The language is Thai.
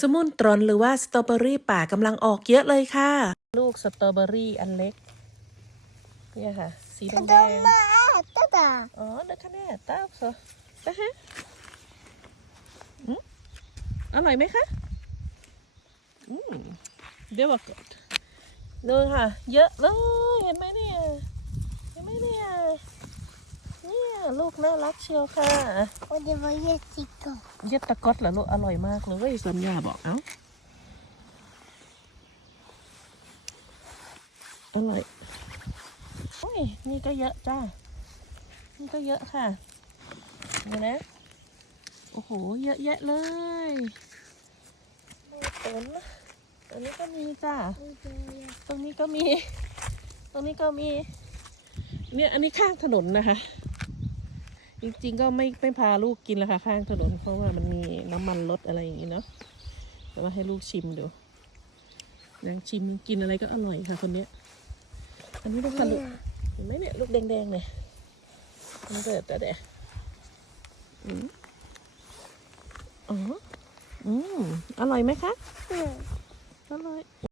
สมุนตรอนหรือว่าสตรอเบอรี่ป่ากำลังออกเยอะเลยค่ะ ลูกสตรอเบอรี่อันเล็ก เนี่ยค่ะ สีแดง Toma, tada. ๆอ๋อเด็กคะแนนต้าเหรอนะฮะอืมอร่อยไหมคะอืมเดี๋ยวกดดูค่ะ เยอะเลย เห็นไหมเนี่ย เห็นไหมเนี่ย เนี่ย ลูกน่ารักเชียวค่ะ Och det var jättegott. เย็ดตะกอดเหรอลูกอร่อยมากเลยสัญญาบอกเอ้าอร่อยโอ้ยนี่ก็เยอะจ้านี่ก็เยอะค่ะนี่นะโอ้โหเยอะแยะเลยต้นตัวนี้ก็มีจ้าตรงนี้ก็มี ตรงนี้ก็มี เนี่ยอันนี้ข้างถนนนะคะ จริงๆก็ไม่ไม่พาลูกกินแล้วค่ะข้างถนนเพราะว่ามันมีน้ำมันรถอะไรอย่างนี้เนาะแต่ว่าให้ลูกชิมดูนางชิมกินอะไรก็อร่อยค่ะคนเนี้ย อันนี้ต้องค่ะลูกเห็นไหมเนี่ยลูกแดงๆเนี่ยมันเกิดแต่เดะอืมอ๋อ อืม อร่อยไหมคะ Mm. อร่อย